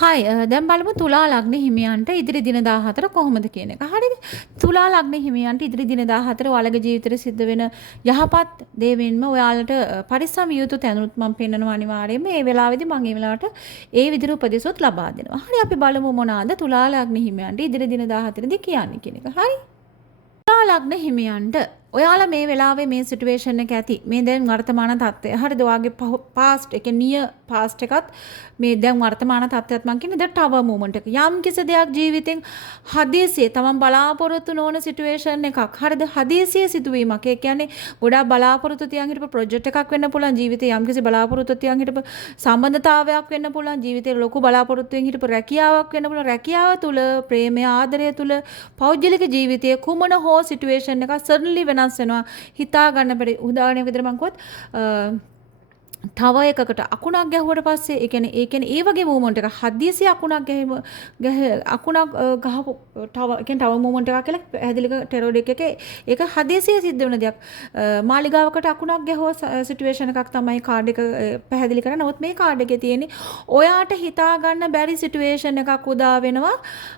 හයි දැන් බලමු තුලා ලග්න හිමියන්ට ඉදිරි දින 14 කොහොමද කියන එක. හරිද? තුලා ලග්න හිමියන්ට ඉදිරි දින 14 ඔයාලගේ ජීවිතේ සිද්ධ වෙන යහපත් දේ වෙනම ඔයාලට පරිස්සම් යුතු තැනුත් මම පෙන්නනවා අනිවාර්යයෙන්ම. මේ වෙලාවේදී මම ඒ වෙලාවට ඒ විදිහට උපදෙසොත් ලබා දෙනවා. හරි අපි බලමු මොනවාද තුලා ලග්න හිමියන්ට ඉදිරි දින 14 දී කියන්නේ කියන එක. හරි? තුලා ලග්න හිමියන්ට ඔයාලා මේ වෙලාවේ මේ සිටුේෂන් එක ඇති. මේ දැන් වර්තමාන තත්ත්වය. හරිද? ඔයාගේ පාස්ට් එක නිය පාස්ට් එකත් මේ දැන් වර්තමාන තත්ත්වයක් මම කියන්නේ ද ටවර් මූවමන්ට් එක. යම් කිසි දෙයක් ජීවිතෙන් හදිසියේ තමන් බලාපොරොත්තු නොවන සිටුේෂන් එකක්. හරිද? හදිසියේ සිදුවීමක්. ඒ කියන්නේ ගොඩාක් බලාපොරොත්තු තියන් හිටපු ප්‍රොජෙක්ට් එකක් වෙන්න පුළුවන්. ජීවිතේ යම් කිසි බලාපොරොත්තු තියන් හිටපු සම්බන්ධතාවයක් වෙන්න පුළුවන්. ජීවිතේ ලොකු බලාපොරොත්තුෙන් හිටපු රැකියාවක් වෙන්න පුළුවන්. රැකියාව තුල ප්‍රේමය ආදරය තුල පෞද්ගලික ජීවිතයේ කුමන හෝ සිටුේෂන් එකක් සර්ලි වෙනස් වෙනවා. හිතා ගන්න බැරි උදාහරණයක් විදිහට මම කිව්වොත් තව එකකට අකුණක් ගැහුවට පස්සේ ඒ කියන්නේ ඒ වගේ මූවමන්ට් එකක් හදිසිය අකුණක් අකුණක් ගහපු තව මූවමන්ට් එකක් කියලා පැහැදිලි ටෙරර් එකේ ඒක හදිසිය සිද්ධ වෙන දෙයක්. මාලිගාවකට අකුණක් ගැහුව සිටුේෂන් එකක් තමයි කාඩ් එක පැහැදිලි කරන්නේ. නමුත් මේ කාඩ් එකේ තියෙන්නේ ඔයාට හිතා ගන්න බැරි සිටුේෂන් එකක් උදා වෙනවා.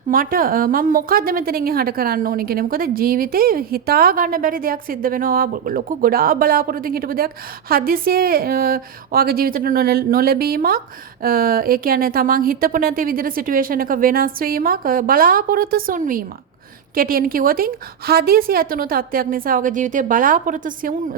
මම මොකද්ද මෙතනින් එහාට කරන්න ඕනේ කියන්නේ. මොකද ජීවිතේ හිතා ගන්න බැරි දෙයක් සිද්ධ වෙනවා. ලොකු ගොඩාක් බලාපොරොත්තු හිටපු දෙයක් හදිසියේ ඔයාගේ ජීවිතේට නොලැබීමක් ඒ කියන්නේ තමන් හිතපු නැති විදිහට සිටුේෂන් එක වෙනස් වීමක් බලාපොරොත්තු සුන්වීමක් කෙටියෙන් කිව්වොත් හදිසි ඇතුණු තත්ත්වයක් නිසා ඔයාගේ ජීවිතේ බලාපොරොත්තු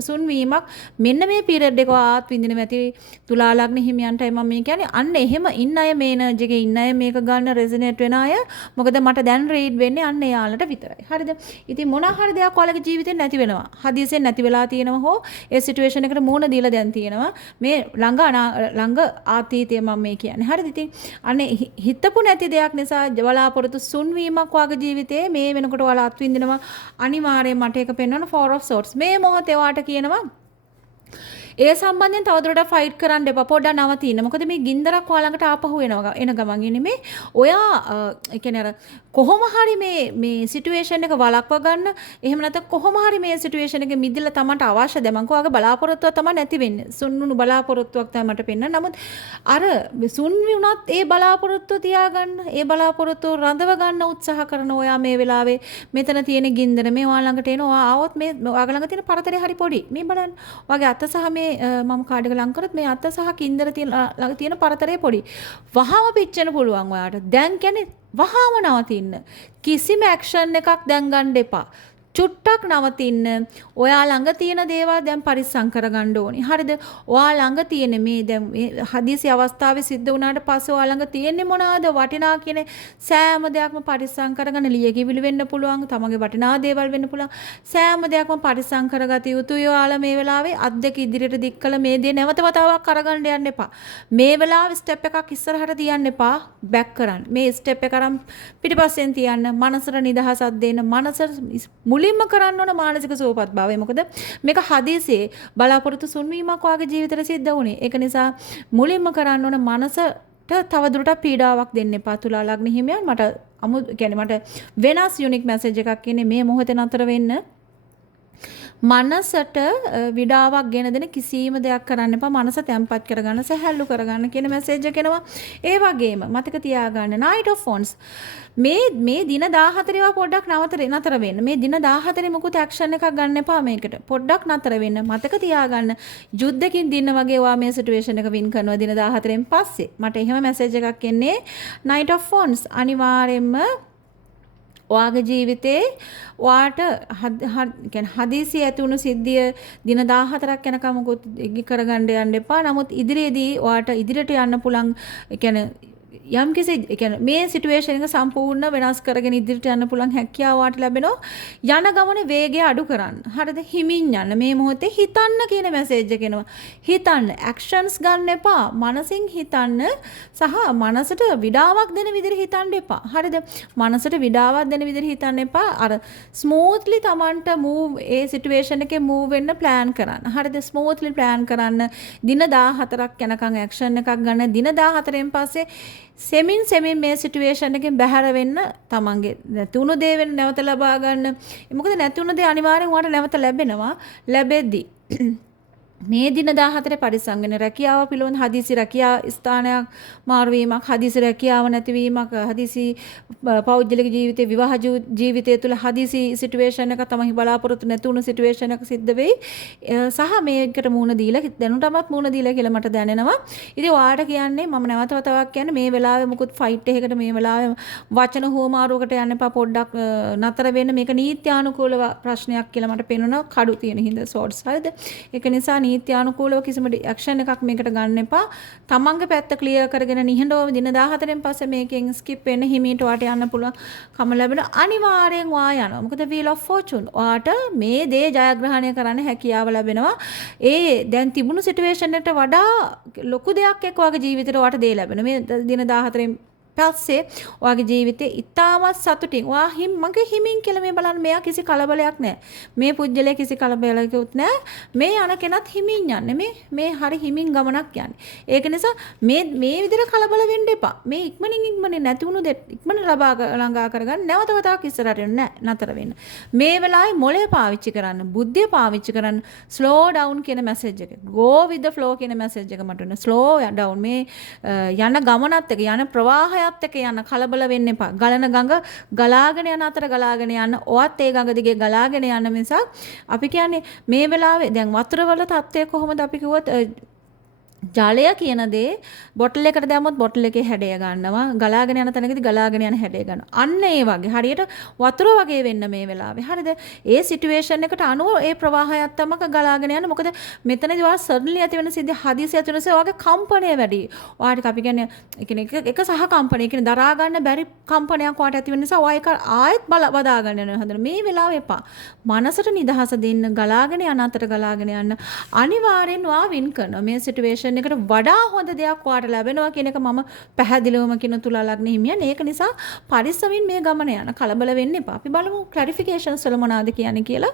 සුන්වීමක් මෙන්න මේ පීරියඩ් එක ආත් විඳින ඇති තුලා ලග්න හිමියන්ටයි මම මේ කියන්නේ අන්න එහෙම ඉන්න අය මේ එනර්ජි එකේ ඉන්න අය මේක ගන්න රෙසනේට් වෙන අය මොකද මට දැන් රීඩ් වෙන්නේ අන්න එයාලට විතරයි හරිද ඉතින් මොන හරි දෙයක් ඔයාලගේ ජීවිතේ නැති වෙනවා හදිසියෙන් නැති වෙලා තියෙනවා හෝ ඒ සිටුේෂන් එකට මූණ දීලා දැන් තියෙනවා මේ ළඟ ආතීතය මම මේ කියන්නේ හරිද ඉතින් අන්න හිතපු නැති දෙයක් නිසා බලාපොරොත්තු සුන්වීමක් ඔයාගේ ජීවිතේ මේ වෙනකොට ඔයාලා අත්විඳිනවා අනිවාර්යයෙන් මට ඒක පෙන්වන 4 of swords මේ මොහොතේ ඔයාට කියනවා ඒ සම්බන්ධයෙන් තවදුරටත් ෆයිට් කරන්න එපා පොඩ්ඩක් නවතින්න. මොකද මේ ගින්දරක් ඔයා ළඟට ආපහු එන ගමන් ඉන්නේ මේ ඔයා ඒ කියන්නේ අර කොහොම හරි මේ සිටුේෂන් එක වළක්ව ගන්න එහෙම නැත්නම් කොහොම හරි මේ සිටුේෂන් එකෙ මිදෙලා තමන්ට අවශ්‍ය දැන් මම ඔයාගේ බලාපොරොත්තුව තමයි නැති වෙන්නේ. සුන්නුණු බලාපොරොත්තුවක් තමයි මට පෙන්වන්න. නමුත් අර සුන්වි වුණත් ඒ බලාපොරොත්තුව තියාගන්න ඒ බලාපොරොත්තුව රඳව ගන්න උත්සාහ කරන ඔයා මේ වෙලාවේ මෙතන තියෙන ගින්දර මේ ඔයා ළඟට එන ඔයා ආවොත් මේ ඔයාගේ ළඟ තියෙන පරතරය හරි පොඩි. මේ බලන්න. ඔයාගේ අත සහ මේ මම කාඩ් එක ලං කරොත් මේ අත සහ කින්දර ළඟ තියෙන පරතරය පොඩි. වහාම පිච්චෙන්න පුළුවන් ඔයාට. දැන් කියන්නේ වහාම නවතින්න. කිසිම ඇක්ෂන් එකක් දැන් ගන්න එපා. චුට්ටක් නවතින්න. ඔයා ළඟ තියෙන දේවල් දැන් පරිස්සම් කරගන්න ඕනේ. හරිද? ඔයා ළඟ තියෙන මේ දැන් මේ හදිසි අවස්ථාවේ සිද්ධ වුණාට පස්සේ ඔයා ළඟ තියෙන්නේ මොනවාද? වටිනා කියන සෑම දෙයක්ම පරිස්සම් කරගන්න ලියකිවිලි වෙන්න පුළුවන්. තමගේ වටිනා දේවල් වෙන්න පුළුවන්. සෑම දෙයක්ම පරිස්සම් කරගත යුතුයි. ඔයාලා මේ වෙලාවේ අත් දෙක ඉදිරියට දික් කළ මේ දේ නැවත වතාවක් අරගන්න යන්න එපා. මේ වෙලාවේ ස්ටෙප් එකක් ඉස්සරහට තියන්න එපා. බෑක් කරන්න. මේ ස්ටෙප් එක අරන් පිටිපස්සෙන් තියන්න. මනසට නිදහසක් දෙන්න. මනස මුලින්ම කරන්න ඕන මානසික සුවපත් භාවය. මොකද මේක හදිසියේ බලාපොරොත්තු සුන්වීමක් වාගේ ජීවිතේට සිද්ධ වුණේ. ඒක නිසා මුලින්ම කරන්න ඕන මනසට තවදුරටත් පීඩාවක් දෙන්න එපා. තුලා ලග්න හිමියන් මට වෙනස් යුනික් මැසේජ් එකක් එන්නේ මේ මොහොතේ නතර වෙන්න. මනසට විඩාවක් ගෙන දෙන කිසිම දෙයක් කරන්න එපා. මනස තැම්පත් කරගන්න, සැහැල්ලු කරගන්න කියන මැසේජ් එක එනවා. ඒ වගේම මතක තියාගන්න Knight of Wands මේ දින 14 ඒවා පොඩ්ඩක් නතර වෙන්න. මේ දින 14 මොකුත් ඇක්ෂන් එකක් ගන්න එපා මේකට. පොඩ්ඩක් නතර වෙන්න. මතක තියාගන්න යුද්ධකින් දින වගේ ඔයා මේ සිටුේෂන් එක වින් කරනවා දින 14න් පස්සේ. මට එහෙම මැසේජ් එකක් එන්නේ Knight of Wands අනිවාර්යයෙන්ම ඔයාගේ ජීවිතේ ඔයාට හදිසි ඇති වුණු සිද්ධිය දින 14ක් යනකම් මොකොත් කරගන්න යන්න එපා. නමුත් ඉදිරියේදී ඔයාට ඉදිරියට යන්න පුළුවන් යම් කිසි මේ සිටුේෂන් එක සම්පූර්ණ වෙනස් කරගෙන ඉදිරියට යන්න පුළුවන් හැකියාව වාට ලැබෙනවා. යන ගමනේ වේගය අඩු කරන්න. හරිද? හිමින් යන්න. මේ මොහොතේ හිතන්න කියන මැසේජ් එක එනවා. හිතන්න. ඇක්ෂන්ස් ගන්න එපා. මනසින් හිතන්න සහ මනසට විඩාවක් දෙන විදිහට හිතන්න එපා. හරිද? මනසට විඩාවක් දෙන විදිහට හිතන්න එපා. අර ස්මූත්ලි Tamanට මූව් ඒ සිටුේෂන් එකේ මූව් වෙන්න ප්ලෑන් කරන්න. හරිද? ස්මූත්ලි ප්ලෑන් කරන්න. දින 14ක් යනකම් ඇක්ෂන් එකක් ගන්න. දින 14න් පස්සේ සෙමින් මේ සිටුේෂන් එකෙන් බැහැර වෙන්න තමන්ගේ නැතුණු දේ වෙන නැවත ලබා ගන්න. මොකද නැතුණු දේ අනිවාර්යෙන් ඔයාලට නැවත ලැබෙනවා. ලැබෙද්දී මේ දින 14 පරිස්සම් වෙන රැකියාව පිළිබඳ හදිසි රැකියා ස්ථානයක් මාරු වීමක්, හදිසි රැකියාව නැතිවීමක්, හදිසි පෞද්ගලික ජීවිතේ විවාහ ජීවිතය තුළ හදිසි සිටුේෂන් එක තමයි බලාපොරොත්තු නැති වුණු සිටුේෂන් එක සිද්ධ වෙයි. සහ මේකට මුණ දීලා දැනුටමත් මුණ දීලා කියලා මට දැනෙනවා. ඉතින් ඔයාලට කියන්නේ මම නැවත වතාවක් කියන්නේ මේ වෙලාවේ මුකුත් ෆයිට් එකකට මේ වෙලාවේ වචන හුවමාරුවකට යන්න එපා, පොඩ්ඩක් නතර වෙන්න. මේක නීත්‍යානුකූල ප්‍රශ්නයක් කියලා මට පේනවා කඩු තියෙන හින්දා සෝඩ්ස්. හරිද? ඒක නිසා නීත්‍යානුකූලව කිසිම ඇක්ෂන් එකක් මේකට ගන්න එපා. තමන්ගේ පැත්ත ක්ලියර් කරගෙන නිහඬව දින 14න් පස්සේ මේකෙන් ස්කිප් වෙන්න හිමීට වාට යන්න පුළුවන් කම ලැබෙන අනිවාර්යෙන් වා යනවා. මොකද wheel of fortune වාට මේ දේ ජයග්‍රහණය කරන්න හැකියාව ලැබෙනවා. ඒ දැන් තිබුණු සිටුේෂන් එකට වඩා ලොකු දෙයක් එක්ක වගේ ජීවිතේට වාට දේ ලැබෙනවා. මේ දින 14න් පස්සේ ඔයාගේ ජීවිතේ ඉතාමත් සතුටින් මගේ හිමින් කියලා මේ බලන්න මෙයා කිසි කලබලයක් නැහැ. මේ පුජ්‍යලේ කිසි කලබලයක්වත් නැහැ. මේ යන කෙනත් හිමින් යන්නේ. මේ හරි හිමින් ගමනක් යන්නේ. ඒක නිසා මේ විදිහට කලබල වෙන්න එපා. මේ ඉක්මනින් නැති වුණු දෙ ඉක්මනින් ළඟා කරගන්න නැවත වතාවක් ඉස්සරහට නතර වෙන්න. මේ වෙලාවේ මොළය පාවිච්චි කරන්න, බුද්ධිය පාවිච්චි කරන්න, slow down කියන මැසේජ් එක. go with the flow කියන මැසේජ් එක මට එන slow down මේ යන ගමනත් එක යන ප්‍රවාහය එක යන කලබල වෙන්න එපා. ගලන ගඟ ගලාගෙන යන අතර ගලාගෙන යන ඔවත් ඒ ගඟ දිගේ ගලාගෙන යන මිසක් අපි කියන්නේ මේ වෙලාවේ දැන් වතුර වල තත්ත්වය කොහොමද අපි කිව්වොත් ජලය කියන දේ බොටල් එකට දැම්මොත් බොටල් එකේ හැඩය ගන්නවා. ගලාගෙන යන තැනකදී ගලාගෙන යන හැඩය ගන්නවා. අන්න ඒ වගේ හරියට වතුර වගේ වෙන්න මේ වෙලාවේ. හරිද? ඒ සිටුේෂන් එකට අනුව ඒ ප්‍රවාහයත් තමයි ගලාගෙන යන. මොකද මෙතනදී ඔයා සඩන්ලි ඇති වෙන සිද්ධි හදිසි ඇති වෙනසේ ඔයාගේ කම්පණය වැඩි. ඔයාට අපි කියන්නේ එක සහ කම්පණය කියන්නේ දරා ගන්න බැරි කම්පනයක් ඔයාට ඇති වෙන නිසා ඔයා ඒක ආයෙත් බදා ගන්න යනවා. හදන මේ වෙලාවේ එපා. මනසට නිදහස දෙන්න ගලාගෙන යන අතර ගලාගෙන යන්න අනිවාර්යෙන් ඔයා වින් කරනවා. මේ සිටුේෂන් එකට වඩා හොඳ දෙයක් වාට ලැබෙනවා කියන එක මම පැහැදිලිවම කියන තුලා ලග්න හිමියන්. ඒක නිසා පරිස්සමින් මේ ගමන යන කලබල වෙන්න එපා. අපි බලමු ක්ලැරිෆිකේෂන්ස් වල මොනවාද කියන්නේ කියලා.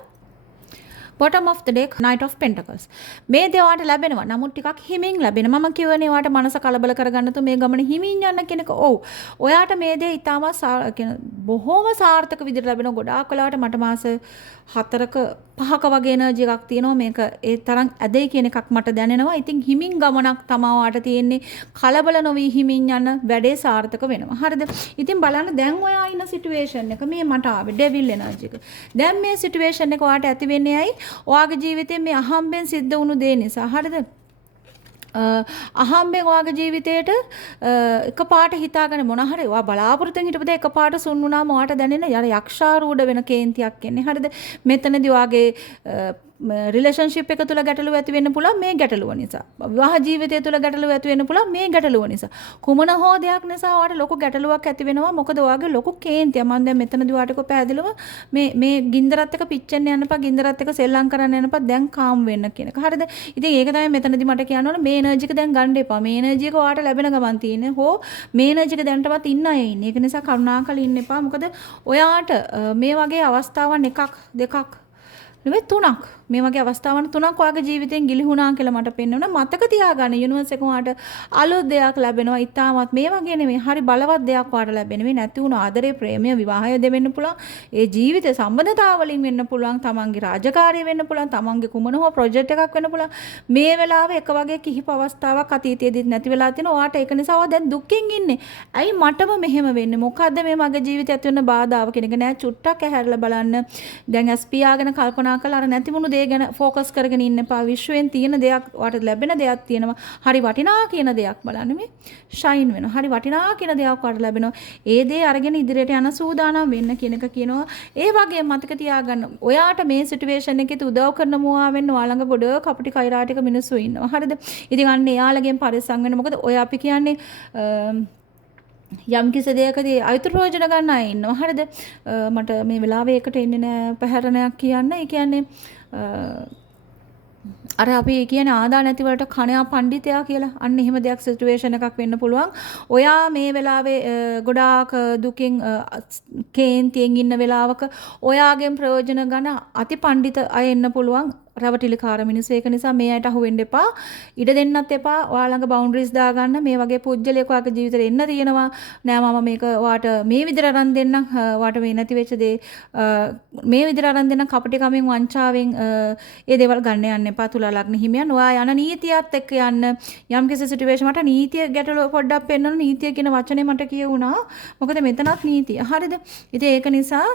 bottom of the deck knight of pentacles මේ දේ වාට ලැබෙනවා. නමුත් ටිකක් හිමින් ලැබෙනවා. මම කියවනේ වාට මනස කලබල කරගන්න තු මේ ගමන හිමින් යන්න කෙනෙක්. ඔව්. ඔයාට මේ දේ ඉතාමත් බොහොම සාර්ථක විදිහට ලැබෙනවා. ගොඩාක් වෙලාවට මට මාස 4ක 5ක වගේ එනර්ජි එකක් තියෙනවා. මේක ඒ තරම් ඇදෙයි කියන එකක් මට දැනෙනවා. ඉතින් හිමින් ගමනක් තමයි වාට තියෙන්නේ. කලබල නොවි හිමින් යන වැඩේ සාර්ථක වෙනවා. හරිද? ඉතින් බලන්න දැන් ඔයා ඉන්න සිටුේෂන් එක මේ මට ආවේ ඩෙවිල් එනර්ජි එක. දැන් මේ සිටුේෂන් එක වාට ඇති වෙන්නේ ඇයි? ඔයාගේ ජීවිතේ මේ අහම්බෙන් සිද්ධ වුණු දේ නිසා. හරිද? අහම්බෙන් ඔයාගේ ජීවිතේට එකපාරට හිතාගෙන මොන හරි ඔයා බලාපොරොත්තුෙන් හිටපු දේ එකපාරට සුන් වුණාම ඔයාට දැනෙන යක්ෂාරූඪ වෙන කේන්තියක් එන්නේ. හරිද? මෙතනදී ඔයාගේ රිලේෂන්ෂිප් එක තුළ ගැටලුව ඇති වෙන්න පුළුවන් මේ ගැටලුව නිසා. විවාහ ජීවිතය තුළ ගැටලුව ඇති වෙන්න පුළුවන් මේ ගැටලුව නිසා. කුමන හෝ දෙයක් නිසා ඔයාට ලොකු ගැටලුවක් ඇති වෙනවා. මොකද ඔයාගේ ලොකු කේන්තිය. මම දැන් මෙතනදී ඔයාට කො පැහැදිලිව මේ ගින්දරත් එක පිච්චෙන්න යන්න එපා. ගින්දරත් එක සෙල්ලම් කරන්න යන්න එපා. දැන් කාම් වෙන්න කියන එක. හරිද? ඉතින් ඒක තමයි මෙතනදී මට කියන්න ඕන මේ එනර්ජි එක දැන් ගන්න එපා. මේ එනර්ජි එක ඔයාට ලැබෙන ගමන් තියෙන්නේ. හෝ මේ එනර්ජි එක දැනටවත් ඉන්න අය ඉන්නේ. ඒක නිසා කරුණාකර ඉන්න එපා. මොකද ඔයාට මේ වගේ අවස්ථාවන් එකක් දෙකක් නෙවෙයි 3ක් මේ වගේ අවස්ථාවන් 3ක් ඔයාගේ ජීවිතෙන් ගිලිහුණා කියලා මට පෙන්වනවා. මතක තියාගන්න යුනිවර්ස් එක ඔයාට අලුත් දෙයක් ලැබෙනවා. ඉතාමත් මේ වගේ නෙමෙයි හරි බලවත් දෙයක් ඔයාට ලැබෙනවා. නැති වුණ ආදරේ ප්‍රේමය විවාහය දෙවෙන්න පුළුවන්. ඒ ජීවිතේ සම්බන්ධතාවලින් වෙන්න පුළුවන්. තමන්ගේ රාජකාරිය වෙන්න පුළුවන්. තමන්ගේ කුමන හෝ ප්‍රොජෙක්ට් එකක් වෙන්න පුළුවන්. මේ වෙලාවේ එක වගේ කිහිප අවස්ථාවක් අතීතයේදීත් නැති වෙලා තියෙනවා. ඔයාට ඒක නිසා ඔයා දැන් දුක්ඛින් ඉන්නේ. ඇයි මටම මෙහෙම වෙන්නේ? මොකද්ද මේ මගේ ජීවිතේ ඇති වෙන බාධාව කියන එක නෑ චුට්ටක් ඇහැරලා බලන්න. දැන් ස්පියාගෙන කල්පනා කරලා අර නැති වුණු දේ ගැන ફોකස් කරගෙන ඉන්න එපා. විශ්වයෙන් තියෙන දෙයක් ඔයාට ලැබෙන දෙයක් තියෙනවා. හරි වටිනා කියන දෙයක් බලන්න මේ ෂයින් වෙනවා. හරි වටිනා කියන දෙයක් ඔයාට ලැබෙනවා. ඒ දේ අරගෙන ඉදිරියට යන සූදානම් වෙන්න කියන එක කියනවා. ඒ වගේ මතක තියාගන්න. ඔයාට මේ සිටුේෂන් එකේ උදව් කරන මොවා වෙන්න ඔයාලඟ ගොඩ කපටි කෛරාටික මිනිස්සු ඉන්නවා. හරිද? ඉතින් අන්න එයාලගෙන් පරිස්සම් වෙන්න. මොකද ඔය අපි කියන්නේ යම් කිසි දෙයකදී අයිතු ප්‍රයෝජන ගන්න අය ඉන්නවා. හරිද? මට මේ වෙලාවේ එකට එන්නේ නෑ පැහැරණයක් කියන්න. ඒ කියන්නේ අර අපි කියන්නේ ආදා නැති වලට කණයා පඬිතයා කියලා. අන්න එහෙම දෙයක් සිටුේෂන් එකක් වෙන්න පුළුවන්. ඔයා මේ වෙලාවේ ගොඩාක් දුකින් කේන්තියෙන් ඉන්න වෙලාවක ඔයාගෙන් ප්‍රයෝජන ගන්න අති පඬිත අය එන්න පුළුවන්. රැවටිලිකාර මිනිස්සු. ඒක නිසා මේ අයට අහු වෙන්න එපා. ඉඩ දෙන්නත් එපා. ඔයා ළඟ බවුන්ඩරිස් දාගන්න. මේ වගේ පුජ්‍යලයක ඔයාගේ ජීවිතේ එන්න තියෙනවා. නෑ මම මේක ඔයාට මේ විදිහට අරන් දෙන්නම්. ඔයාට මේ නැති වෙච්ච දේ මේ විදිහට අරන් දෙන්නම්. කපටි කමෙන් වංචාවෙන් ඒ දේවල් ගන්න යන්න එපා. තුල තුලා ලග්න හිමියන් ඔයා යන නීතියත් එක්ක යන්න යම් කිසි සිටුේෂන් මට නීතිය ගැටලුව පොඩ්ඩක් පෙන්වන්න නීතිය කියන වචනේ මට කියුණා. මොකද මෙතනත් නීතිය. හරිද? ඉතින් ඒක නිසා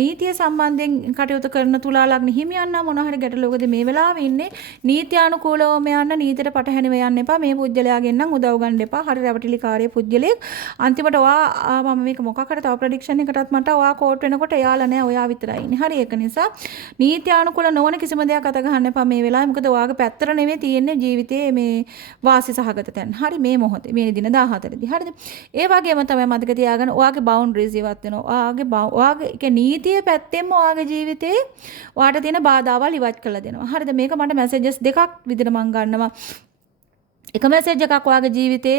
නීතිය සම්බන්ධයෙන් කටයුතු කරන තුලා ලග්න හිමියන් නම් මොන හරි ගැටලුවකදී මේ වෙලාවේ ඉන්නේ නීත්‍යානුකූලවම යන්න නීතියට පටහැනිව යන්න එපා. මේ පුජ්‍යලයාගෙන් නම් උදව් ගන්න එපා. හරි රැවටිලිකාරී පුජ්‍යලෙක්. අන්තිමට ඔයා මම මේක මොකක් හරි තව ප්‍රෙඩික්ෂන් එකකටත් මට ඔයා කෝට් වෙනකොට එයාලා නෑ ඔයා විතරයි ඉන්නේ. හරි ඒක නිසා නීත්‍යානුකූල නොවන කිසිම දෙයක් අත ගහන්න එපා මේ වෙලාවේ. මොකද ඔයාගේ පැත්තට නෙමෙයි තියෙන්නේ ජීවිතයේ මේ වාසි සහගත තැන. හරි මේ මොහොතේ මේ දින 14 දී. හරිද? ඒ වගේම තමයි මතක තියාගන්න ඔයාගේ බවුන්ඩරිස් ඉවත් වෙනවා. ඔයාගේ නීතිය පැත්තෙන්ම ඔයාගේ ජීවිතේ ඔයාට තියෙන බාධාවල් ඉවත් කරලා දෙනවා. හරිද? මේක මට මැසේජස් දෙකක් විදිහට මම ගන්නවා. එක මැසේජ් එකක් ඔයාගේ ජීවිතේ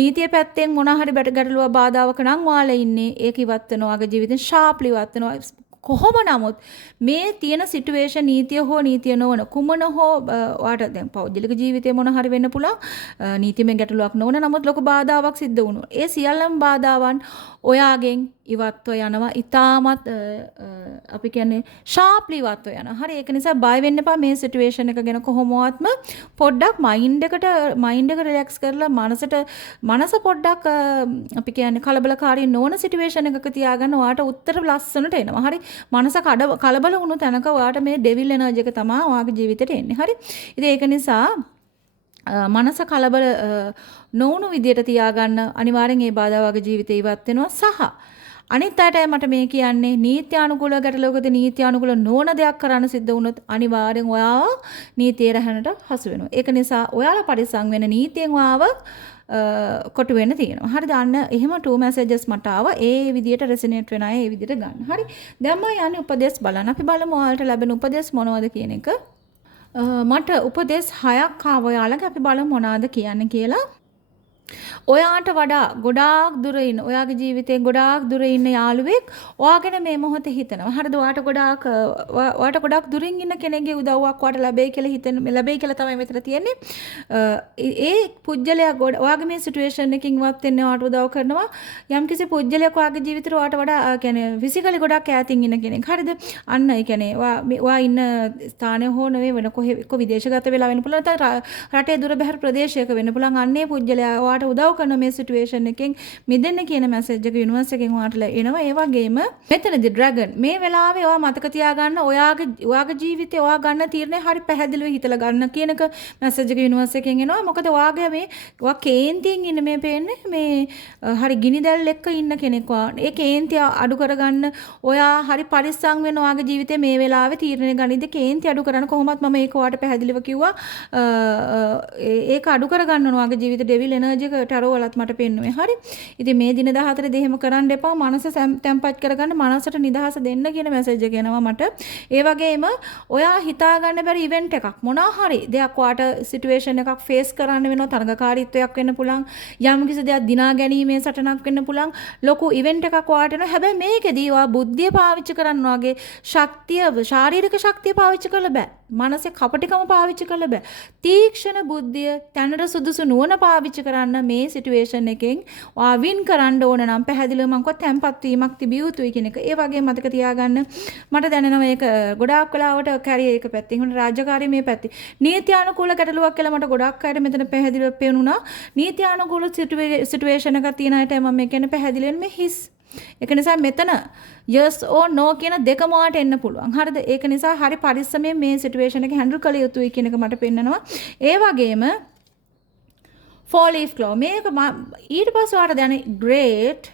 නීතිය පැත්තෙන් මොන හරි ගැටලුව බාධාවක නම් ඔයාලා ඉන්නේ ඒක ඉවත් වෙනවා. ඔයාගේ ජීවිතෙන් ෂාප්ලි ඉවත් වෙනවා. කොහොම නමුත් මේ තියෙන සිටුේෂන් නීතිය හෝ නීතිය නොවන කුමන හෝ ඔයාට දැන් පෞද්ගලික ජීවිතේ මොන හරි වෙන්න පුළුවන් නීතිමය ගැටලුවක් නොවන නමුත් ලොකු බාධාවක් සිද්ධ වුණොත් ඒ සියල්ලම බාධාවන් ඔයාගෙන් ඉවත්ව යනවා. ඊටමත් අපි කියන්නේ ෂාප්ලි ඉවත්ව යනවා. හරි ඒක නිසා බය වෙන්න එපා මේ සිටුේෂන් එක ගැන කොහොමවත්ම පොඩ්ඩක් මයින්ඩ් එක රිලැක්ස් කරලා මනස පොඩ්ඩක් අපි කියන්නේ කලබලකාරී නොවන සිටුේෂන් එකක තියාගන්න ඔයාට උත්තර ලස්සනට එනවා. හරි මනස කලබල වුණු තැනක ඔයාට මේ ඩෙවිල් එනර්ජි එක තමයි ඔයාගේ ජීවිතේට එන්නේ. හරි ඉතින් ඒක නිසා මනස කලබල නොවුණු විදියට තියාගන්න අනිවාර්යෙන් මේ බාධා වගේ ජීවිතේ ඉවත් වෙනවා. සහ අනිත් අයටයි මට මේ කියන්නේ නීත්‍යානුකූල ගැටලුවකදී නීත්‍යානුකූල නොවන දෙයක් කරන්න සිද්ධ වුණොත් අනිවාර්යෙන් ඔයාව නීතියේ රැහැනට හසු වෙනවා. ඒක නිසා ඔයාලා පරිස්සම් වෙන නීතියෙන් ඔයාව කොටු වෙන්න තියෙනවා. හරිද? අන්න එහෙම 2 messages මට ආවා. ඒ විදියට රෙසොනේට් වෙන අය ඒ විදියට ගන්න. හරි. දැන් මම යන්නේ උපදේශ බලන්න. අපි බලමු ඔයාලට ලැබෙන උපදේශ මොනවද කියන එක. මට උපදේශ 6ක් ආවා ඔයාලගේ. අපි බලමු මොනවද කියන්නේ කියලා. ඔයාට වඩා ගොඩාක් දුර ඉන්න ඔයාගේ ජීවිතේ ගොඩාක් දුර ඉන්න යාළුවෙක් ඔයාගෙන මේ මොහොතේ හිතනවා. හරිද? ඔයාට ගොඩාක් දුරින් ඉන්න කෙනෙක්ගේ උදව්වක් ඔයාට ලැබෙයි කියලා තමයි මෙතන තියෙන්නේ. ඒ පුජ්‍යලයා ඔයාගේ මේ සිටුේෂන් එකකින් වත් වෙන්න ඔයාට උදව් කරනවා. යම්කිසි පුජ්‍යලයක් ඔයාගේ ජීවිතේ ඔයාට වඩා කියන්නේ ෆිසිකලි ගොඩක් ඈතින් ඉන්න කෙනෙක්. හරිද? අන්න ඒ කියන්නේ ඔයා ඉන්න ස්ථානය හෝ නෙවෙයි වෙන කොහේ විදේශගත වෙලා වෙන්න පුළුවන්. නැත්නම් රටේ දුර බැහැර ප්‍රදේශයක වෙන්න පුළුවන්. අන්නේ පුජ්‍යලයා ඔයාට උදව් කරන මේ සිටුේෂන් එකෙන් මිදෙන්න කියන මැසේජ් එක යුනිවර්ස් එකෙන් ඔයාට එනවා. ඒ වගේම මෙතනදී ඩ්‍රැගන් මේ වෙලාවේ ඔයා මතක තියාගන්න ඔයාගේ ජීවිතේ ඔයා ගන්න තීරණය හරි පැහැදිලිව හිතලා ගන්න කියන එක මැසේජ් එක යුනිවර්ස් එකෙන් එනවා. මොකද ඔයා කේන්තියෙන් ඉන්න මේ පේන්නේ මේ හරි ගිනිදැල් එක්ක ඉන්න කෙනෙක්. ඒ කේන්තිය අඩු කරගන්න ඔයා හරි පරිස්සම් වෙන ඔයාගේ ජීවිතේ මේ වෙලාවේ තීරණය ගනිද්දී කේන්තිය අඩු කරන්න කොහොමත් මම ඒක ඔයාට පැහැදිලිව කිව්වා. ඒක අඩු කරගන්න ඕන ඔයාගේ ජීවිතේ ඩෙවිල් එනර්ජි එක ටරෝ වලත් මට පෙන්නුවේ. හරි. ඉතින් මේ දින 14 දී එහෙම කරන්න එපා. මනස තැම්පත් කරගන්න මනසට නිදහස දෙන්න කියන මැසේජ් එක එනවා මට. ඒ වගේම ඔයා හිතා ගන්න බැරි ඉවෙන්ට් එකක් මොනවා හරි දෙයක් ඔයාට සිටුේෂන් එකක් ෆේස් කරන්න වෙනවා. තරඟකාරීත්වයක් වෙන්න පුළුවන්. යම් කිසි දෙයක් දිනා ගැනීමේ සටනක් වෙන්න පුළුවන්. ලොකු ඉවෙන්ට් එකක් ඔයාට එනවා. හැබැයි මේකෙදී ඔයා බුද්ධිය පාවිච්චි කරන්න වගේ ශක්තිය ශාරීරික ශක්තිය පාවිච්චි කරලා බෑ. මනසේ කපටිකම පාවිච්චි කරලා බෑ. තීක්ෂණ බුද්ධිය තැනට සුදුසු නුවණ පාවිච්චි කරන්න මේ සිටුේෂන් එකෙන් ඔයා වින් කරන්න ඕන නම් පැහැදිලිව මම කොහොත් තැම්පත් වීමක් තිබිය යුතුයි කියන එක. ඒ වගේ මතක තියාගන්න මට දැනෙනවා මේක ගොඩාක් වෙලාවට කැරියර් එක පැත්තෙන් හොන රාජකාරිය මේ පැත්තේ. නීත්‍යානුකූල ගැටලුවක් කියලා මට ගොඩක් අයට මෙතන පැහැදිලිව පේනුණා. නීත්‍යානුකූල සිටුේෂන් එකක් තියෙන අයට මම මේ කියන්නේ පැහැදිලිවෙන් මේ හිස්. ඒක නිසා මෙතන yes or no කියන දෙකම වාට එන්න පුළුවන්. හරිද? ඒක නිසා හරි පරිස්සමෙන් මේ සිටුේෂන් එක හැන්ඩල් කළ යුතුයි කියන එක මට පෙන්නනවා. ඒ වගේම 4 leaf clover මේක ඊට පස්සේ ඔයාලට දැනෙන great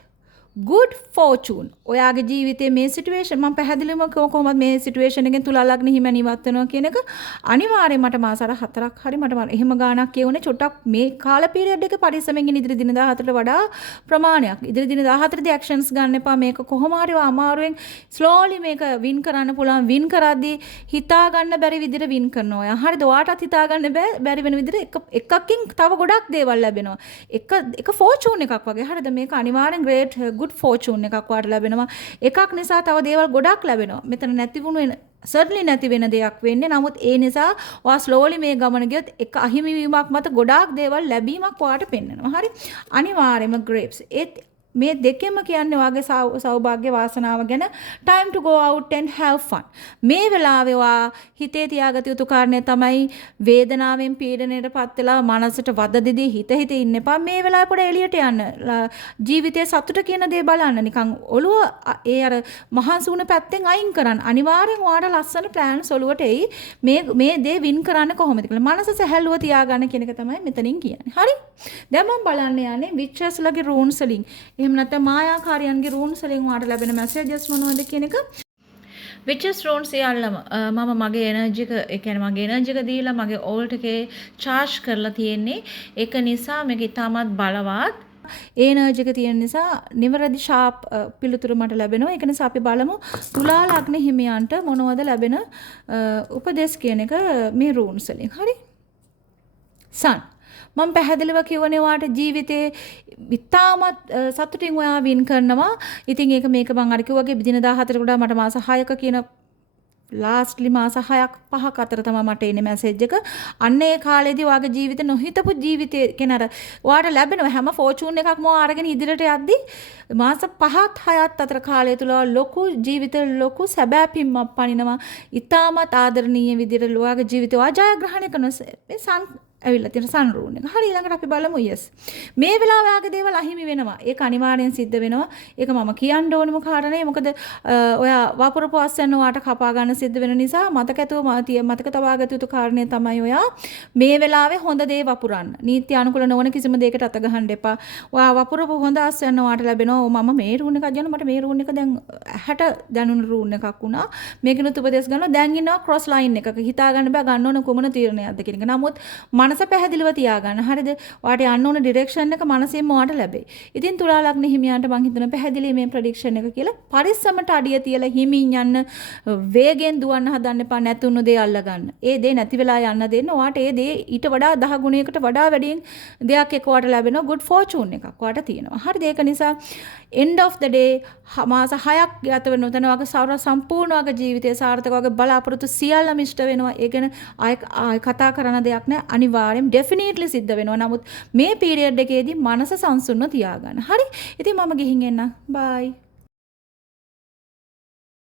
good fortune ඔයාගේ ජීවිතයේ මේ සිටුේෂන් මම පැහැදිලිවම කොහොමද මේ සිටුේෂන් එකෙන් තුලා ලග්න හිමන ඉවත් වෙනවා කියන එක අනිවාර්යයෙන් මට මාස 4ක් හරි මට එහෙම ගාණක් කියවුනේ චොට්ටක් මේ කාල පීරියඩ් එක පරිස්සමෙන් ඉන්න ඉදිරි දින 14ට වඩා ප්‍රමාණයක් ඉදිරි දින 14 දී ඇක්ෂන්ස් ගන්න එපා මේක කොහොම හරි අමාරුවෙන් ස්ලෝලි මේක වින් කරන්න පුළුවන් වින් කරද්දී හිතා ගන්න බැරි විදිහට වින් කරනවා ඔයා හරිද ඔයාටත් හිතා ගන්න බැරි වෙන විදිහට එකකින් තව ගොඩක් දේවල් ලැබෙනවා එක ෆෝචූන් එකක් වගේ හරිද මේක අනිවාර්යෙන් ග්‍රේට් good fortune එකක් වාට ලැබෙනවා එකක් නිසා තව දේවල් ගොඩක් ලැබෙනවා මෙතන නැති වුණු වෙන certainly නැති වෙන දෙයක් වෙන්නේ නමුත් ඒ නිසා ඔයා slowly මේ ගමන ගියොත් එක අහිමි වීමක් මත ගොඩාක් දේවල් ලැබීමක් ඔයාට පෙන්වනවා හරි අනිවාර්යයෙන්ම grapes ඒත් මේ දෙකෙම කියන්නේ ඔයාගේ සෞභාග්‍ය වාසනාව ගැන time to go out and have fun. මේ වෙලාවේ ඔයා හිතේ තියාගත යුතු කාරණේ තමයි වේදනාවෙන් පීඩණයටපත් වෙලා මනසට වද දෙදී හිත ඉන්න එපා. මේ වෙලාවේ පොඩ එළියට යන්න. ජීවිතයේ සතුට කියන දේ බලන්න. නිකන් ඔළුව ඒ අර මහන්සි වුණ පැත්තෙන් අයින් කරන්න. අනිවාර්යෙන් ඔයාට ලස්සන plans ඔළුවට එයි. මේ දේ වින් කරන්න කොහොමද කියලා. මනස සැහැල්ලුව තියාගන්න කියන එක තමයි මෙතනින් කියන්නේ. හරි? දැන් මම බලන්න යන්නේ විචර්ස්ලගේ රූන්ස් වලින්. එහෙම නැත්නම් මායාකාරයන්ගේ රූන්ස් වලින් ඔයාලට ලැබෙන මැසේජස් මොනවද කියන එක. විචර්ස් රූන්ස් සියල්ලම මම මගේ එනර්ජි එක ඒ කියන්නේ මගේ එනර්ජි එක දීලා මගේ ඕල්ට් එකේ charge කරලා තියෙන්නේ. ඒක නිසා මේක ඉතාමත් බලවත්. ඒ එනර්ජි එක තියෙන නිසා නිවැරදි ෂාප් පිළිතුරු මට ලැබෙනවා. ඒක නිසා අපි බලමු තුලා ලග්න හිමියන්ට මොනවද ලැබෙන උපදෙස් කියන එක මේ රූන්ස් වලින්. හරි? sun මම පැහැදිලිව කියවනේ ඔයාට ජීවිතේ ඉතාමත් සතුටින් ඔයා වින් කරනවා. ඉතින් ඒක මේක මම අර කිව්වාගේ දින 14කට වඩා මට මාස 6ක කියන ලාස්ට්ලි මාස 5ක් 5ක් අතර තමයි මට එන්නේ මැසේජ් එක. අන්න ඒ කාලේදී ඔයාගේ ජීවිත නොහිතපු ජීවිතේ කියන අර ඔයාට ලැබෙනවා හැම ෆෝචූන් එකක්ම අරගෙන ඉදිරියට යද්දි මාස 5ත් 6ත් අතර කාලය තුල ලොකු ජීවිත ලොකු සැබෑ පිම්මක් පනිනවා. ඉතාමත් ආදරණීය විදිහට ඔයාගේ ජීවිතය ඔයා ජයග්‍රහණය කරන මේ ඇවිල්ලා තියෙන සන් රූන් එක. හරි ඊළඟට අපි බලමු yes. මේ වෙලාව යාගේ දේවල් අහිමි වෙනවා. ඒක අනිවාර්යෙන් සිද්ධ වෙනවා. ඒක මම කියන්න ඕනම කාරණේ. මොකද ඔයා වපුරපු අස්සන්න ඔයාට කපා ගන්න සිද්ධ වෙන නිසා මතක තබාගත යුතු කාරණේ තමයි ඔයා මේ වෙලාවේ හොඳ දේ වපුරන්න. නීති අනුකූල නොවන කිසිම දෙයකට අත ගහන්න එපා. ඔයා වපුරපු හොඳ අස්සන්න ඔයාට ලැබෙනවා. මම මේ රූන් එකක් ගන්න මට මේ රූන් එක දැන් 60 දැනුණු රූන් එකක් වුණා. මේකිනුත් උපදේශ ගන්නවා. දැන් ඉන්නවා ක්‍රොස් ලයින් එකක. හිතා ගන්න බෑ ගන්න ඕන කොමන තීරණයක්ද කියන එක. නමුත් මනස පැහැදිලිව තියාගන්න. හරිද? ඔයාට යන්න ඕන ඩිරෙක්ෂන් එක මනසින්ම ඔයාට ලැබෙයි. ඉතින් තුලා ලග්න හිමියන්ට මං හිතන පැහැදිලි මේ ප්‍රෙඩික්ෂන් එක කියලා පරිස්සමට අඩිය තියලා හිමින් යන්න වේගෙන් දුවන්න හදන්න එපා. නැතුණු දේ අල්ල ගන්න. ඒ දේ නැති වෙලා යන්න දෙන්න. ඔයාට ඒ දේ ඊට වඩා 10 ගුණයකට වඩා වැඩියෙන් දෙයක් එක ඔයාට ලැබෙනවා. good fortune එකක් ඔයාට තියෙනවා. හරිද? ඒක නිසා end of the day මාස 6ක් ගත වෙන උතන වගේ සම්පූර්ණ වගේ ජීවිතය සාර්ථක වගේ බලාපොරොත්තු සියල්ලම ඉෂ්ට වෙනවා. ඒ ගැන ආය කතා කරන දෙයක් නෑ. අනිවාර්යෙන් ඩෙෆිනිට්ලි සිද්ධ වෙනවා. නමුත් මේ පීරියඩ් එකේදී මනස සංසුන්ව තියාගන්න. හරි? ඉතින් මම ගිහින් එන්න. බයි.